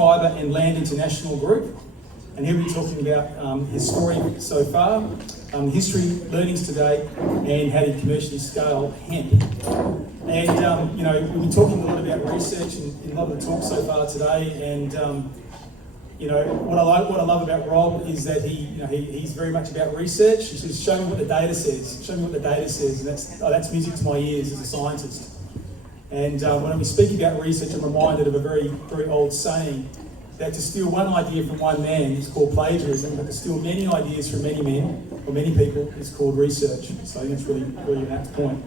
Fibre and Land International Group, and he'll be talking about his story so far, history, learnings today, and how to commercially scale hemp. And you know, we've been talking a lot about research in a lot of the talks so far today, and you know, what I love about Rob is that he's very much about research. He says, "Show me what the data says. Show me what the data says," and that's music to my ears as a scientist. And when we speak about research, I'm reminded of a very, very old saying that to steal one idea from one man is called plagiarism, but to steal many ideas from many men or many people is called research. So I think it's really, really an apt point.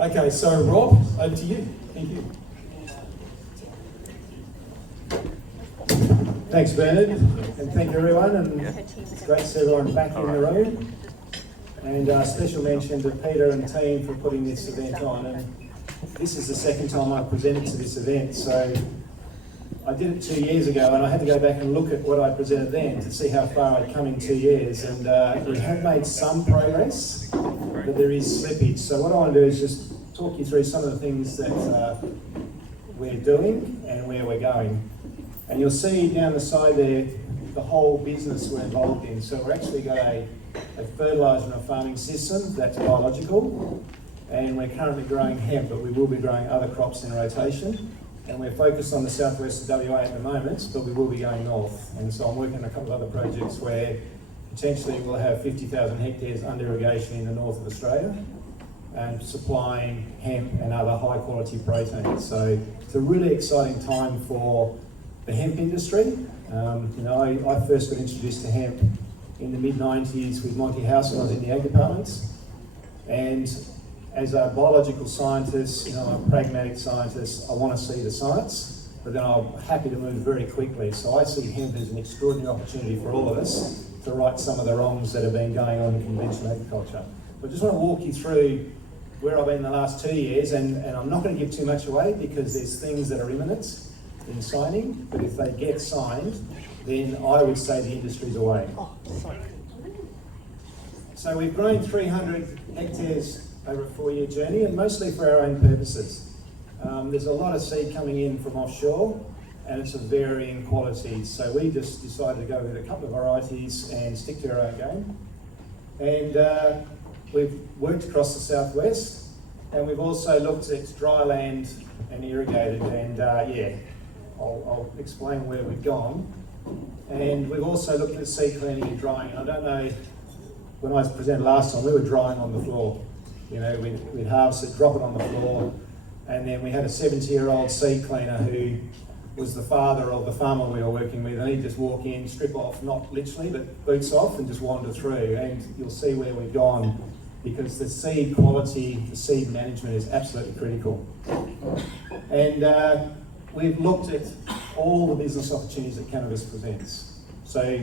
Okay, so Rob, over to you. Thank you. Thanks, Bernard, and thank you everyone, and it's great to see everyone back in the room. And special mention to Peter and team for putting this event on. And this is the second time I've presented to this event, so I did it 2 years ago, and I had to go back and look at what I presented then to see how far I'd come in 2 years. And we have made some progress, but there is slippage. So what I want to do is just talk you through some of the things that we're doing and where we're going. And you'll see down the side there the whole business we're involved in. So we're actually got a fertiliser and a farming system that's biological, and we're currently growing hemp, but we will be growing other crops in rotation. And we're focused on the southwest of WA at the moment, but we will be going north. And so I'm working on a couple of other projects where potentially we'll have 50,000 hectares under irrigation in the north of Australia and supplying hemp and other high quality proteins. So it's a really exciting time for the hemp industry. You know, I first got introduced to hemp in the mid-90s with Monty House when I was in the ag department. And as a biological scientist, you know, I'm a pragmatic scientist, I want to see the science, but then I'm happy to move very quickly. So I see hemp as an extraordinary opportunity for all of us to right some of the wrongs that have been going on in conventional agriculture. But I just want to walk you through where I've been in the last 2 years, and I'm not going to give too much away because there's things that are imminent in signing, but if they get signed, then I would say the industry's away. So we've grown 300 hectares over a 4-year journey, and mostly for our own purposes. There's a lot of seed coming in from offshore, and it's of varying qualities. So we just decided to go with a couple of varieties and stick to our own game. And we've worked across the southwest, and we've also looked at dry land and irrigated, and yeah, I'll explain where we've gone. And we've also looked at seed cleaning and drying. I don't know, when I presented last time, we were drying on the floor. You know, we'd harvest it, drop it on the floor, and then we had a 70-year-old seed cleaner who was the father of the farmer we were working with, and he'd just walk in, strip off, not literally, but boots off, and just wander through. And you'll see where we've gone, because the seed quality, the seed management is absolutely critical. And we've looked at all the business opportunities that cannabis presents. So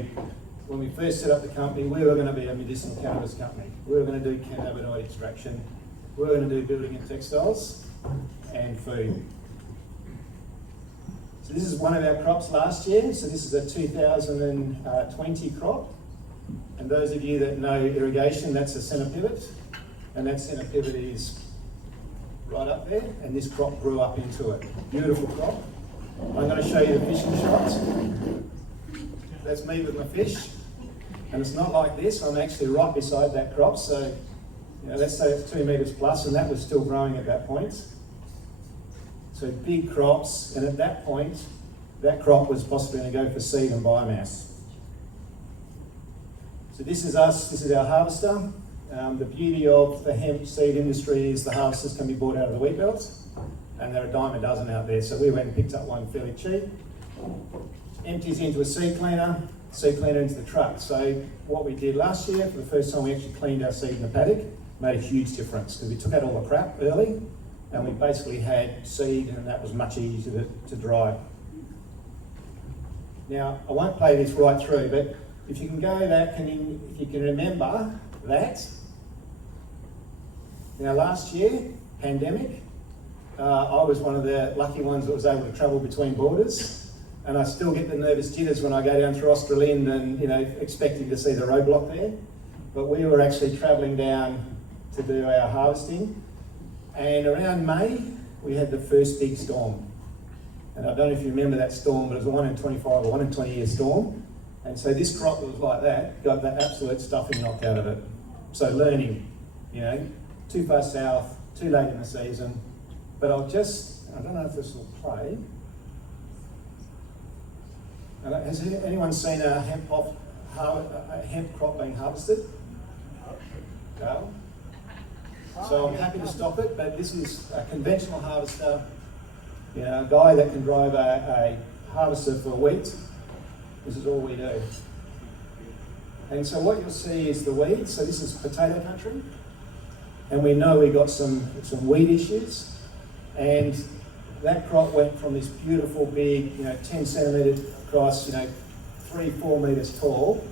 when we first set up the company, we were going to be a medicinal cannabis company. We were going to do cannabinoid extraction. We were going to do building and textiles and food. So this is one of our crops last year. So this is a 2020 crop. And those of you that know irrigation, that's a centre pivot. And that centre pivot is right up there. And this crop grew up into it. Beautiful crop. I'm going to show you the fishing shots. That's me with my fish. And it's not like this, I'm actually right beside that crop, so you know, let's say it's 2 metres plus, and that was still growing at that point. So big crops, and at that point, that crop was possibly going to go for seed and biomass. So this is us, this is our harvester. The beauty of the hemp seed industry is the harvesters can be bought out of the wheat belts, and there are a dime a dozen out there, so we went and picked up one fairly cheap. Empties into a seed cleaner into the truck. So what we did last year, for the first time we actually cleaned our seed in the paddock, made a huge difference because we took out all the crap early and we basically had seed, and that was much easier to dry. Now, I won't play this right through, but if you can go back and if you can remember that. Now last year, pandemic, I was one of the lucky ones that was able to travel between borders. And I still get the nervous jitters when I go down through Australand and, you know, expecting to see the roadblock there. But we were actually travelling down to do our harvesting. And around May, we had the first big storm. And I don't know if you remember that storm, but it was a 1 in 25 or 1 in 20 year storm. And so this crop that was like that got the absolute stuffing knocked out of it. So learning, you know, too far south, too late in the season. But I don't know if this will play. Has anyone seen a hemp crop being harvested? No? So I'm happy to stop it, but this is a conventional harvester, you know, a guy that can drive a harvester for wheat. This is all we do. And so what you'll see is the weeds. So this is potato country. And we know we got some weed issues. And that crop went from this beautiful big, you know, 10 centimetres across, you know, 3-4 metres tall.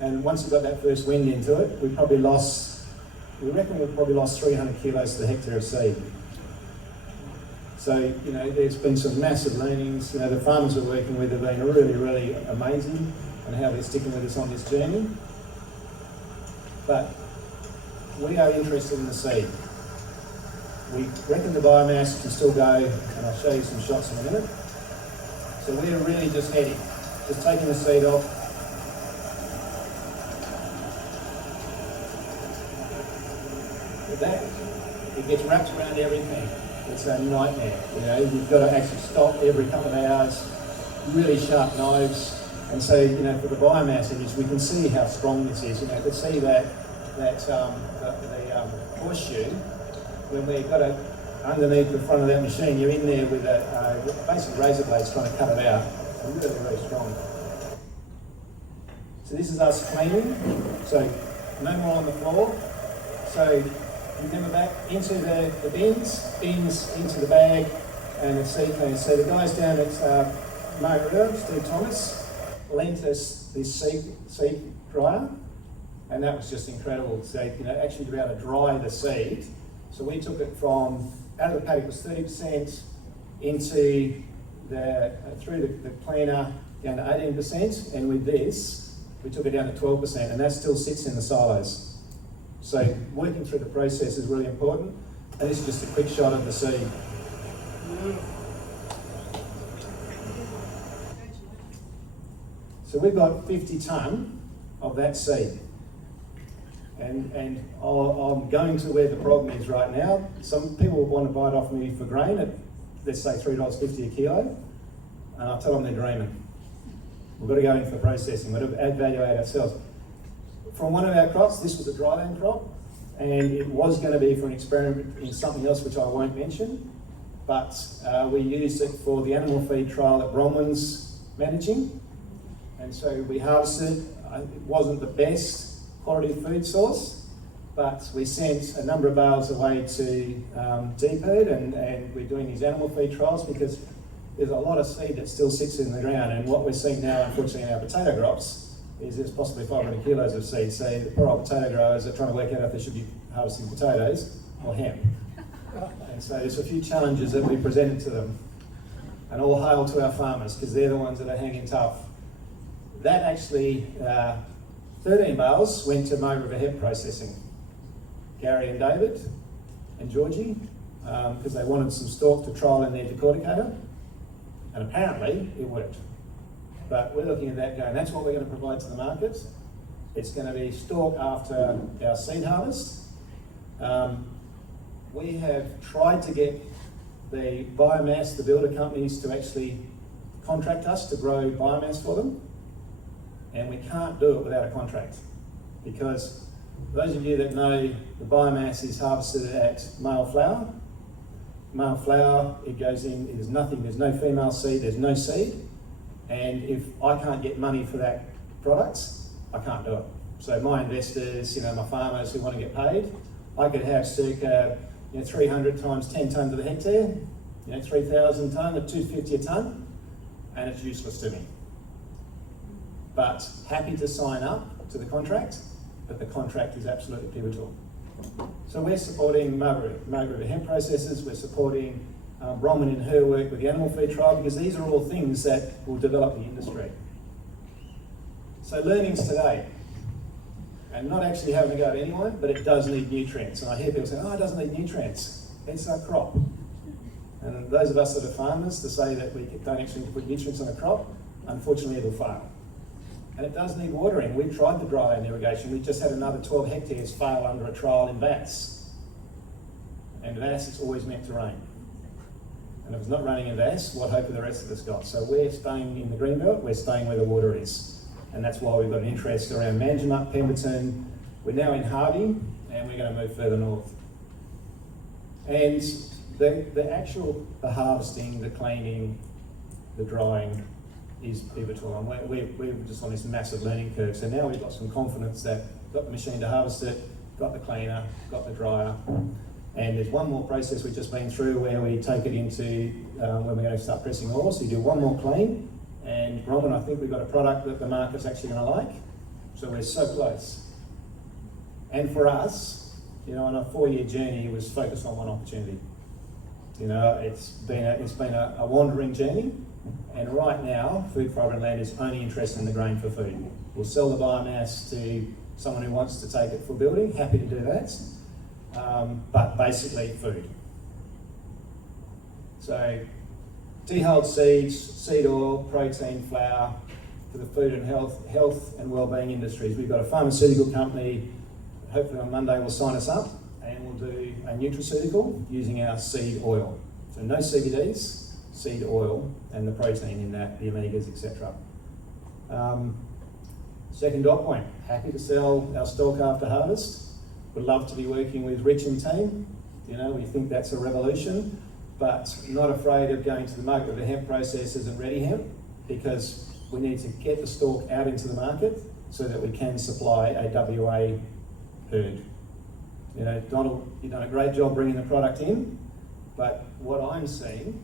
And once we got that first wind into it, we reckon we probably lost 300 kilos to the hectare of seed. So, you know, there's been some massive learnings. You know, the farmers we're working with have been really, really amazing and how they're sticking with us on this journey. But we are interested in the seed. We reckon the biomass can still go, and I'll show you some shots in a minute. So we're really just taking the seed off. With that, it gets wrapped around everything. It's a nightmare, you know. You've got to actually stop every couple of hours, really sharp knives. And so, you know, for the biomass image, we can see how strong this is. You know, to see the horseshoe, when we've got it underneath the front of that machine, you're in there with basically razor blades trying to cut it out. It's really, really strong. So this is us cleaning. So no more on the floor. So you remember back into the bins into the bag, and the seed cleaners. So the guys down at Margaret, Steve Thomas, lent us this seed dryer, and that was just incredible. So, you know, actually to be able to dry the seed. So we took it from, out of the paddock was 30% into through the cleaner down to 18%, and with this, we took it down to 12%, and that still sits in the silos. So working through the process is really important, and this is just a quick shot of the seed. So we've got 50 tonne of that seed. And I'm going to where the problem is right now. Some people want to buy it off me for grain at, let's say, $3.50 a kilo. And I'll tell them they're dreaming. We've got to go in for processing. We've got to add value out ourselves. From one of our crops, this was a dryland crop, and it was going to be for an experiment in something else which I won't mention, but we used it for the animal feed trial that Bronwyn's managing. And so we harvested. It wasn't the best quality food source, but we sent a number of bales away to DPIRD, and we're doing these animal feed trials because there's a lot of seed that still sits in the ground, and what we're seeing now, unfortunately, in our potato crops is there's possibly 500 kilos of seed. So the poor old potato growers are trying to work out if they should be harvesting potatoes or hemp. And so there's a few challenges that we presented to them, and all hail to our farmers because they're the ones that are hanging tough. That actually, 13 bales went to Mo River hemp processing. Gary and David and Georgie, because they wanted some stalk to trial in their decorticator, and apparently it worked. But we're looking at that going, that's what we're going to provide to the market. It's going to be stalk after our seed harvest. We have tried to get the biomass, the builder companies, to actually contract us to grow biomass for them. And we can't do it without a contract, because those of you that know, the biomass is harvested at male flower. Male flower, it goes in, there's nothing, there's no female seed, there's no seed. And if I can't get money for that product, I can't do it. So my investors, you know, my farmers who want to get paid, I could have circa 300 times 10 tonnes of the hectare, 3,000 tonne at $250 a tonne, and it's useless to me. But happy to sign up to the contract, but the contract is absolutely pivotal. So we're supporting Margaret River hemp processors, we're supporting Bronwyn in her work with the animal feed trial, because these are all things that will develop the industry. So learnings today, and not actually having to go to anyone, but it does need nutrients. And I hear people say, oh, it doesn't need nutrients. It's a crop. And those of us that are farmers, to say that we don't actually put nutrients on a crop, unfortunately it'll fail. And it does need watering. We tried the dry land irrigation. We just had another 12 hectares fail under a trial in Vass. And Vass, it's always meant to rain. And if it's not raining in Vass, what hope have the rest of us got? So we're staying in the greenbelt, we're staying where the water is. And that's why we've got an interest around Manjimup, Pemberton. We're now in Hardy, and we're going to move further north. And the harvesting, the cleaning, the drying is pivotal. And we're just on this massive learning curve. So now we've got some confidence that we've got the machine to harvest it, got the cleaner, got the dryer. And there's one more process we've just been through where we take it into when we're going to start pressing oil. So you do one more clean, and Robin, I think we've got a product that the market's actually going to like. So we're so close. And for us, on a 4-year journey, it was focused on one opportunity. It's been a wandering journey, and right now, Food Fibre and Land is only interested in the grain for food. We'll sell the biomass to someone who wants to take it for building. Happy to do that. But basically food. So dehulled seeds, seed oil, protein, flour for the food and health and wellbeing industries. We've got a pharmaceutical company, hopefully on Monday will sign us up, and we'll do a nutraceutical using our seed oil. So no CBDs, seed oil, and the protein in that, the omegas, etc. Second dot point, happy to sell our stock after harvest. Would love to be working with Rich and team. We think that's a revolution, but not afraid of going to the market with the hemp processors and ready hemp, because we need to get the stalk out into the market so that we can supply a WA herd. Donald, you've done a great job bringing the product in, but what I'm seeing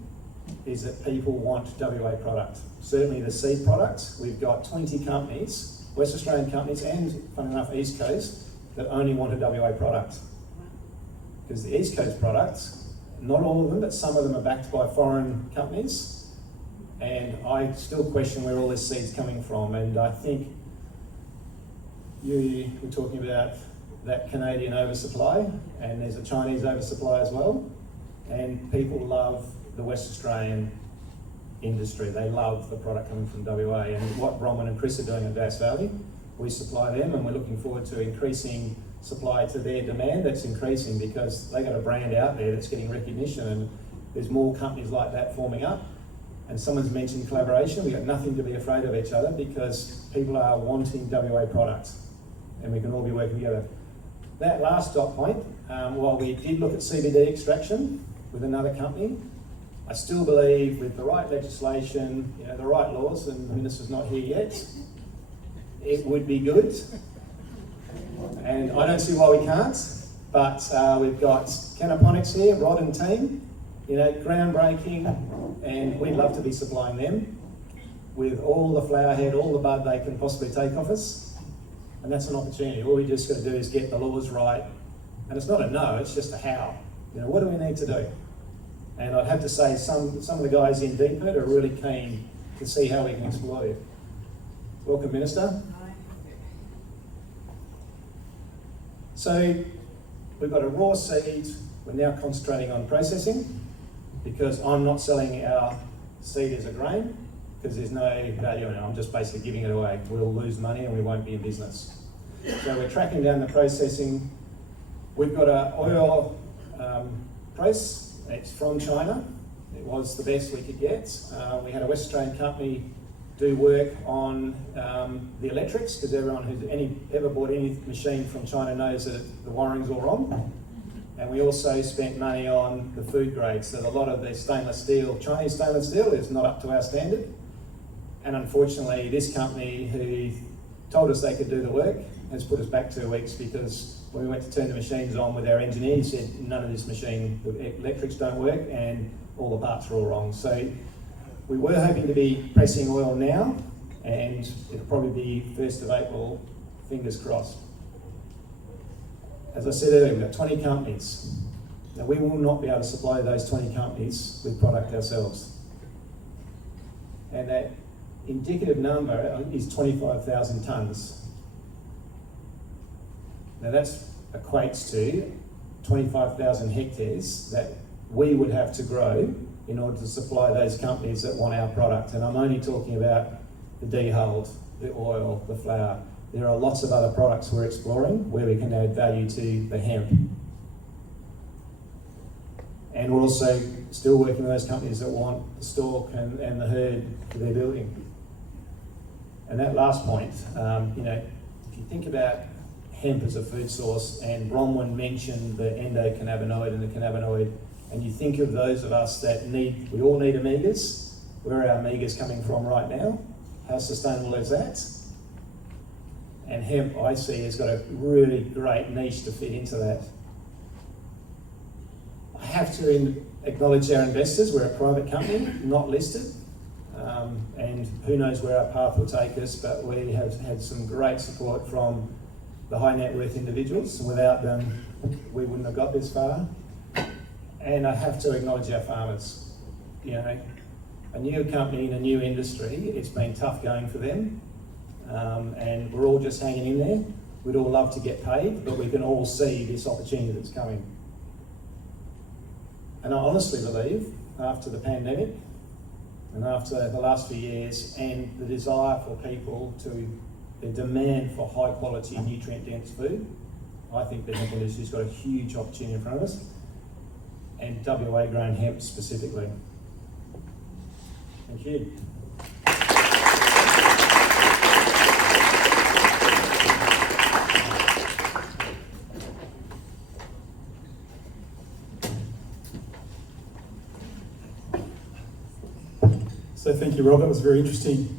is that people want WA product. Certainly the seed products, we've got 20 companies, West Australian companies and, funny enough, East Coast, that only want a WA product. Because the East Coast products, not all of them, but some of them are backed by foreign companies. And I still question where all this seed's coming from. And I think you were talking about that Canadian oversupply, and there's a Chinese oversupply as well. And people love the West Australian industry. They love the product coming from WA. And what Bronwyn and Chris are doing at Bass Valley, we supply them, and we're looking forward to increasing supply to their demand. That's increasing because they got a brand out there that's getting recognition, and there's more companies like that forming up. And someone's mentioned collaboration. We've got nothing to be afraid of each other because people are wanting WA products, and we can all be working together. That last dot point, while we did look at CBD extraction with another company, I still believe with the right legislation, the right laws, and the minister's not here yet, it would be good. And I don't see why we can't, but we've got Canaponics here, Rod and team, groundbreaking, and we'd love to be supplying them with all the flower head, all the bud they can possibly take off us. And that's an opportunity. All we just got to do is get the laws right. And it's not a no, it's just a how. What do we need to do? And I'd have to say some of the guys in DPID are really keen to see how we can exploit it. Welcome, Minister. So we've got a raw seed. We're now concentrating on processing because I'm not selling our seed as a grain because there's no value in it. I'm just basically giving it away. We'll lose money and we won't be in business. So we're tracking down the processing. We've got an oil press. It's from China. It was the best we could get. We had a West Australian company do work on the electrics, because everyone who's ever bought any machine from China knows that the wiring's all wrong. And we also spent money on the food grade, so a lot of the stainless steel, Chinese stainless steel, is not up to our standard. And unfortunately, this company who told us they could do the work has put us back 2 weeks, because when we went to turn the machines on with our engineer, he said none of this machine, the electrics don't work and all the parts are all wrong. So we were hoping to be pressing oil now, and it'll probably be 1st of April, fingers crossed. As I said earlier, we've got 20 companies. Now we will not be able to supply those 20 companies with product ourselves. And that indicative number is 25,000 tonnes. Now that equates to 25,000 hectares that we would have to grow in order to supply those companies that want our product. And I'm only talking about the dehulled, the oil, the flour. There are lots of other products we're exploring where we can add value to the hemp. And we're also still working with those companies that want the stalk and the herd for their building. And that last point, if you think about hemp as a food source, and Bronwyn mentioned the endocannabinoid and the cannabinoid, and you think of those of us that we all need omegas. Where are our omegas coming from right now? How sustainable is that? And hemp, I see, has got a really great niche to fit into that. I have to acknowledge our investors. We're a private company, not listed. And who knows where our path will take us, but we have had some great support from the high net worth individuals. Without them, we wouldn't have got this far. And I have to acknowledge our farmers. A new company in a new industry, it's been tough going for them. And we're all just hanging in there. We'd all love to get paid, but we can all see this opportunity that's coming. And I honestly believe, after the pandemic, and after the last few years, and the desire for people the demand for high quality, nutrient dense food, I think the hemp industry's got a huge opportunity in front of us, and WA grown hemp specifically. Thank you. So thank you, Rob. That was very interesting.